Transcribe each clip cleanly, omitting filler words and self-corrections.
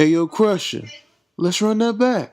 Hey, yo, Crusher, let's run that back.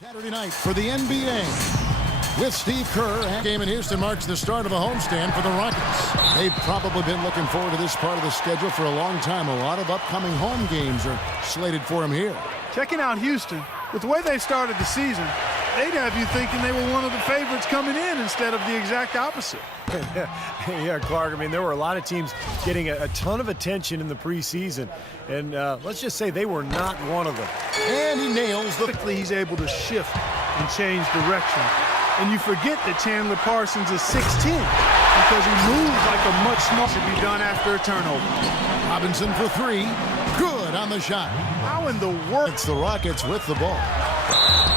Saturday night for the NBA. With Steve Kerr, game in Houston marks the start of a homestand for the Rockets. They've probably been looking forward to this part of the schedule for a long time. A lot of upcoming home games are slated for them here. Checking out Houston, with the way they started the season, they'd have you thinking they were one of the favorites coming in instead of the exact opposite. Yeah, Clark, I mean, there were a lot of teams getting a ton of attention in the preseason, and let's just say they were not one of them. And he nails the... Quickly, he's able to shift and change direction. And you forget that Chandler Parsons is 6'10", because he moves like a much smaller. Should be done after a turnover. Robinson for three. Good on the shot. How in the world? It's the Rockets with the ball.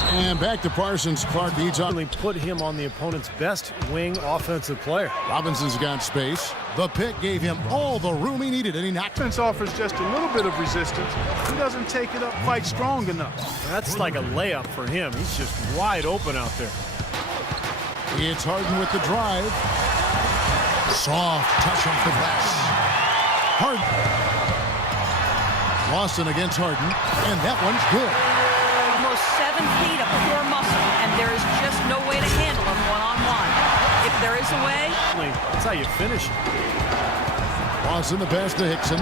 And back to Parsons. Clark needs on. Put him on the opponent's best wing offensive player. Robinson's got space. The pick gave him all the room he needed, and he knocked. Defense offers just a little bit of resistance. He doesn't take it up quite strong enough. That's like a layup for him. He's just wide open out there. It's Harden with the drive. Soft touch off the glass. Harden. Lawson against Harden, and that one's good. Almost 7 feet of pure muscle, and there is just no way to handle him one-on-one. If there is a way, that's how you finish it. Lawson the pass to Hickson.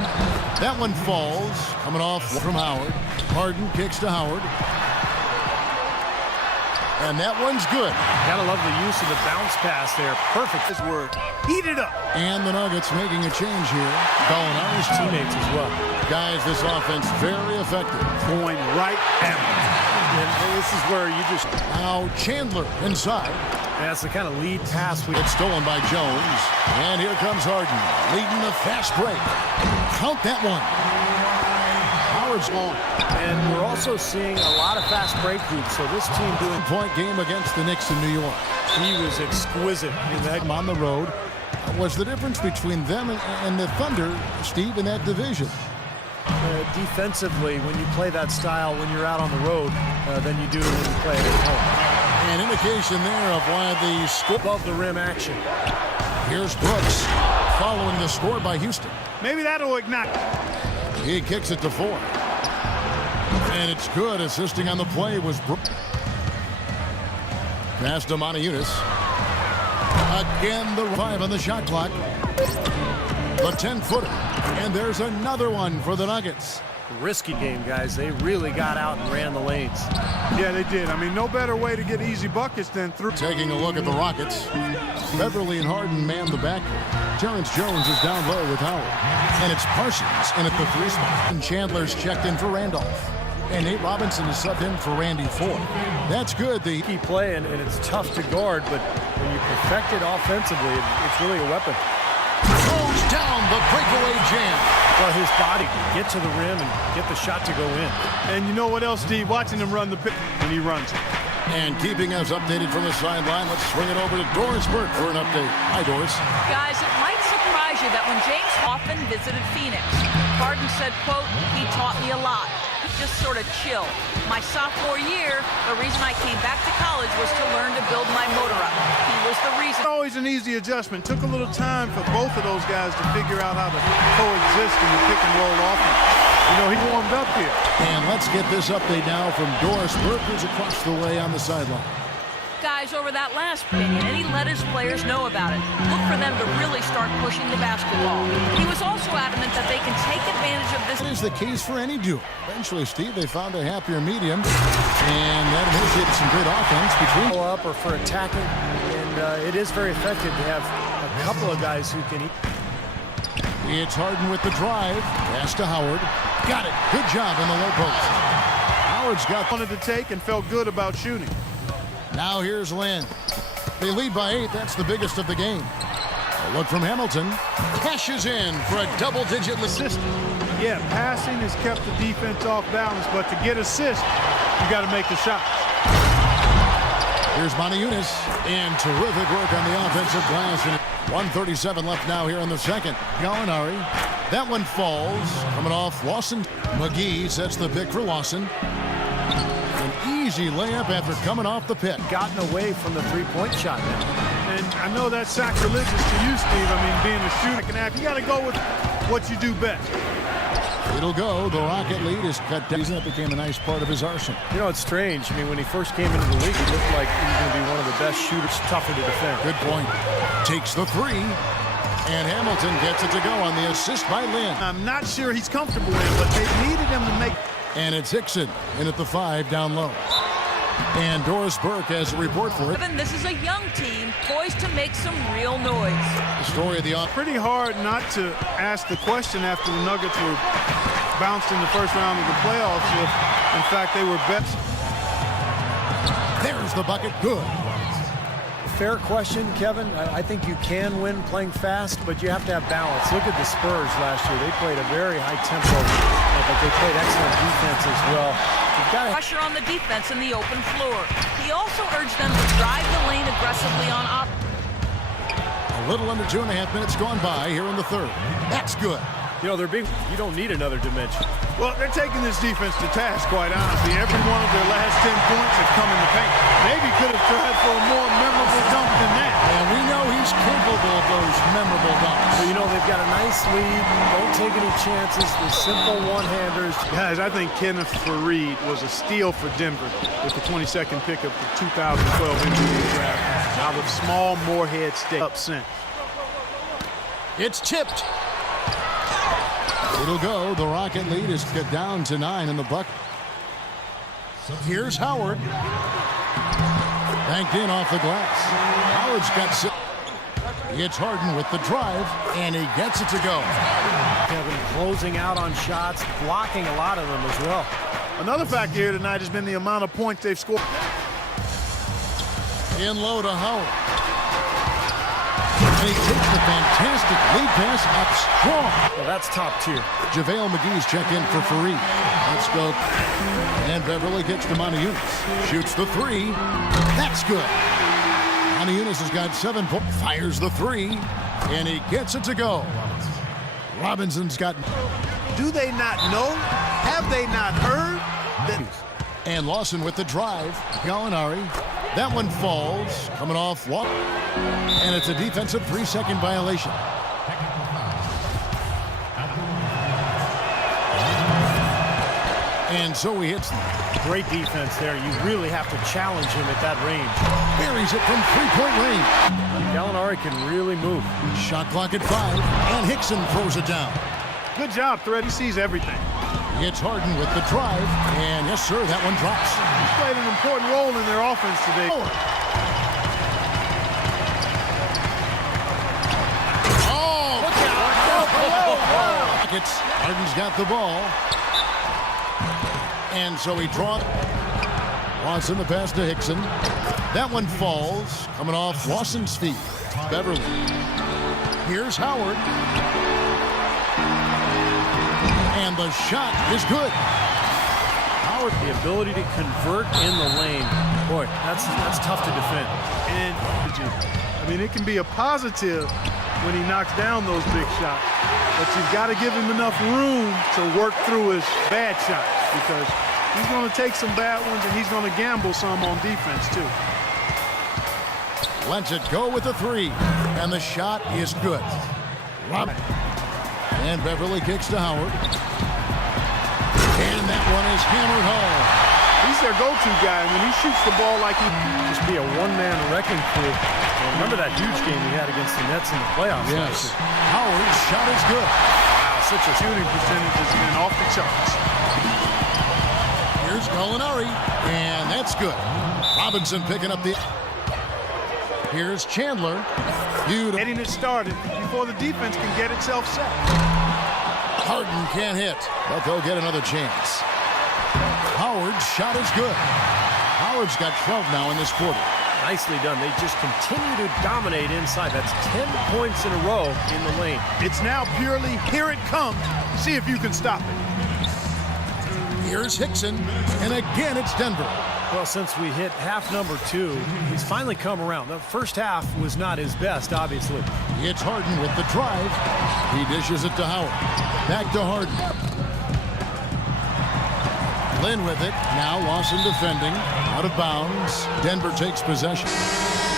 That one falls, coming off from Howard. Harden kicks to Howard. And that one's good. Gotta love the use of the bounce pass there. Perfect. His word. Heat it up. And the Nuggets making a change here. Gallinari's Teammates as well. Guys, this offense very effective. Going right at him. And this is where you just... Now Chandler inside. That's the kind of lead pass we... It's stolen by Jones. And here comes Harden, leading the fast break. Count that one. Howard's long. And we're also seeing a lot of fast break hoops. So this team doing... Point game against the Knicks in New York. He was exquisite in that. On the road. Was the difference between them and the Thunder, Steve, in that division? Defensively, when you play that style when you're out on the road, than you do when you play it at home. An indication there of why the score... Above the rim action. Here's Brooks following the score by Houston. Maybe that'll ignite. He kicks it to 4. And it's good. Assisting on the play was Brooks. Pass to Montejunas. Again, the 5 on the shot clock. The 10-footer. And there's another one for the Nuggets. Risky game, guys. They really got out and ran the lanes. Yeah, they did. I mean, no better way to get easy buckets than through. Taking a look at the Rockets. Beverly and Harden man the back. Terrence Jones is down low with Howard. And it's Parsons in at the 3 spot. And Chandler's checked in for Randolph. And Nate Robinson is subbed in for Randy Ford. That's good. The key play, and it's tough to guard, but when you perfect it offensively, it's really a weapon. Throws down the breakaway jam. Well, his body can get to the rim and get the shot to go in. And you know what else, Steve? Watching him run the pick when he runs it. And keeping us updated from the sideline, let's swing it over to Doris Burke for an update. Hi, Doris. guys, it might surprise you that when James Hoffman visited Phoenix, Harden said, quote, "He taught me a lot." Just sort of chill. My sophomore year, the reason I came back to college was to learn to build my motor up. He was the reason. Always an easy adjustment. Took a little time for both of those guys to figure out how to coexist in the pick and roll offense. You know, he warmed up here. And let's get this update now from Doris Burke, who's across the way on the sideline. Guys over that last opinion, and he let his players know about it. Look for them to really start pushing the basketball. He was also adamant that they can take advantage of this. That is the case for any duo. Eventually, Steve, they found a happier medium, and that initiated some great offense between up or for attacking, and it is very effective to have a couple of guys who can. It's Harden with the drive. Pass to Howard. Got it. Good job in the low post. Howard's got Wanted to take and felt good about shooting. Now here's Lynn. They lead by 8. That's the biggest of the game. A look from Hamilton. Cashes in for a double-digit assist. Yeah, passing has kept the defense off balance, but to get assists, you got to make the shots. Here's Montejunas, and terrific work on the offensive glass. And 1:37 left now here in the second. Gallinari. That one falls. Coming off Lawson. McGee sets the pick for Lawson. An easy layup after coming off the pick. Gotten away from the three-point shot now. And I know that's sacrilegious to you, Steve. I mean, being a shooter, second half, you got to go with what you do best. It'll go. The Rocket lead is cut down. That became a nice part of his arsenal. You know, it's strange. I mean, when he first came into the league, he looked like he was going to be one of the best shooters, tougher to defend. Good point. Takes the three. And Hamilton gets it to go on the assist by Lynn. I'm not sure he's comfortable in, but they needed him to make. And it's Hickson in at the 5 down low. And Doris Burke has a report for it. This is a young team poised to make some real noise. The story of the off. Pretty hard not to ask the question after the Nuggets were bounced in the first round of the playoffs if, in fact, they were best. There's the bucket. Good. Fair question, Kevin. I think you can win playing fast, but you have to have balance. Look at the Spurs last year. They played a very high tempo, but they played excellent defense as well. You've got pressure on the defense in the open floor. He also urged them to drive the lane aggressively on op. A little under 2.5 minutes gone by here in the third. That's good. You know, you don't need another dimension. Well, they're taking this defense to task, quite honestly. Every one of their last 10 points have come in the paint. Maybe could have tried for a more memorable dunk than that. And we know he's capable of those memorable dunks. So, you know, they've got a nice lead. Don't take any chances. The simple one-handers. Guys, I think Kenneth Faried was a steal for Denver with the 22nd pick of the 2012 NBA draft out of small Morehead State up cent. It's tipped. It'll go. The Rocket lead is cut down to 9 in the bucket. Here's Howard. Banked in off the glass. Howard's got six. It's Harden with the drive, and he gets it to go. Kevin closing out on shots, blocking a lot of them as well. Another factor here tonight has been the amount of points they've scored. In low to Howard. And he takes the fantastic lead pass up strong. Well, that's top tier. JaVale McGee's check in for Faried. Let's go. And Beverly gets to Moniunas. Shoots the 3. That's good. Moniunas has got 7 points. Fires the 3. And he gets it to go. Robinson's got. Do they not know? Have they not heard? And Lawson with the drive. Gallinari. That one falls. Coming off walk. And it's a defensive 3-second violation. And so he hits. Great defense there. You really have to challenge him at that range. Buries it from 3-point range. Gallinari can really move. Shot clock at 5. And Hickson throws it down. Good job, Thread. He sees everything. It's Harden with the drive. And yes, sir, that one drops. He's played an important role in their offense today. Harden's got the ball. And so he draws. Lawson the pass to Hickson. That one falls. Coming off Lawson's feet. Beverly. Here's Howard. And the shot is good. Howard, the ability to convert in the lane. Boy, that's tough to defend. And I mean, it can be a positive when he knocks down those big shots. But you've got to give him enough room to work through his bad shots, because he's going to take some bad ones and he's going to gamble some on defense too. Lets it go with the 3. And the shot is good. Robin. And Beverly kicks to Howard. And that one is hammered home. He's their go-to guy. When he shoots the ball like he just be a one-man wrecking crew. And remember that huge game he had against the Nets in the playoffs. Yes. Howard's shot is good. Wow, such a shooting percentage has been off the charts. Here's Gallinari, and that's good. Robinson picking up the. Here's Chandler. Getting it started before the defense can get itself set. Harden can't hit, but they'll get another chance. Howard's shot is good. Howard's got 12 now in this quarter. Nicely done. They just continue to dominate inside. That's 10 points in a row in the lane. It's now purely here it comes. See if you can stop it. Here's Hickson, and again it's Denver. Well, since we hit half number 2, he's finally come around. The first half was not his best, obviously. It's Harden with the drive. He dishes it to Howard. Back to Harden. Lynn with it. Now Lawson defending. Out of bounds. Denver takes possession.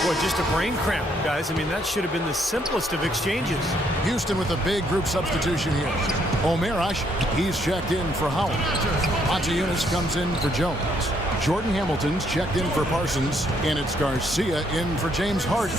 Boy, just a brain cramp, guys. I mean, that should have been the simplest of exchanges. Houston with a big group substitution here. Omerosh, he's checked in for Howard. Montezumas comes in for Jones. Jordan Hamilton's checked in for Parsons, and it's Garcia in for James Harden.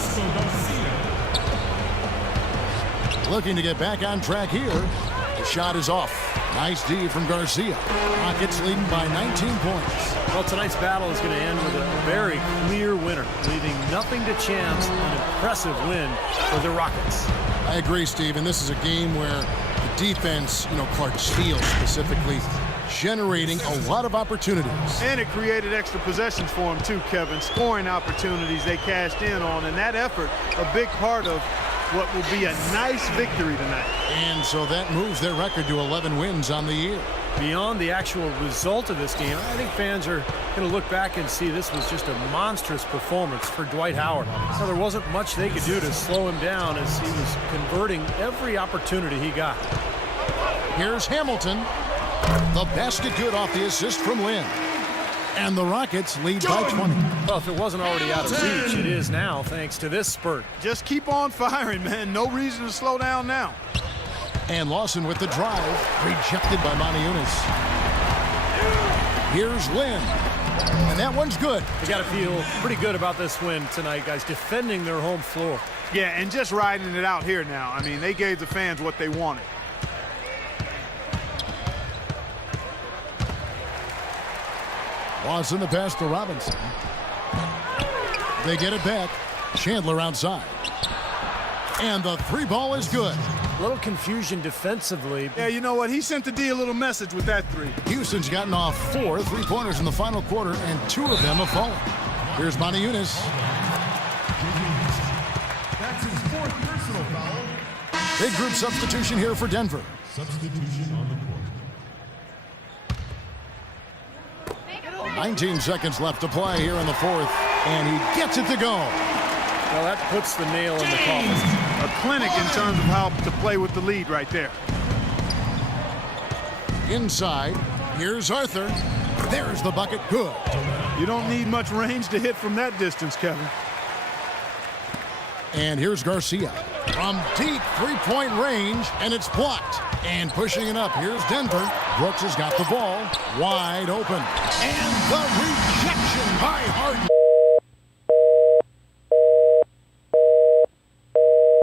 Looking to get back on track here. The shot is off. Nice D from Garcia. Rockets leading by 19 points. Well, tonight's battle is going to end with a very clear winner, leaving nothing to chance. An impressive win for the Rockets. I agree, Steve, and this is a game where the defense, Clark Steele specifically, generating a lot of opportunities. And it created extra possessions for him too, Kevin. Scoring opportunities they cashed in on, and that effort, a big part of what will be a nice victory tonight. And so that moves their record to 11 wins on the year. Beyond the actual result of this game, I think fans are going to look back and see this was just a monstrous performance for Dwight Howard. So there wasn't much they could do to slow him down as he was converting every opportunity he got. Here's Hamilton. The basket good off the assist from Lynn. And the Rockets lead by 20. Well, if it wasn't already out of reach, it is now thanks to this spurt. Just keep on firing, man. No reason to slow down now. And Lawson with the drive. Rejected by Montezumas. Here's Lynn. And that one's good. They got to feel pretty good about this win tonight, guys, defending their home floor. Yeah, and just riding it out here now. I mean, they gave the fans what they wanted. Lawson the pass to Robinson. They get it back. Chandler outside. And the three ball is good. A little confusion defensively. Yeah, you know what? He sent the D a little message with that three. Houston's gotten off 4 3-pointers in the final quarter, and 2 of them have fallen. Here's Montezumas. That's his 4th personal foul. Big group substitution here for Denver. Substitution on the court. 19 seconds left to play here in the 4th, and he gets it to go. Well, that puts the nail in the coffin. A clinic in terms of how to play with the lead right there. Inside, here's Arthur. There's the bucket, good. You don't need much range to hit from that distance, Kevin. And here's Garcia. From deep three-point range, and it's blocked. And pushing it up, here's Denver. Brooks has got the ball, wide open. And the rejection by Harden.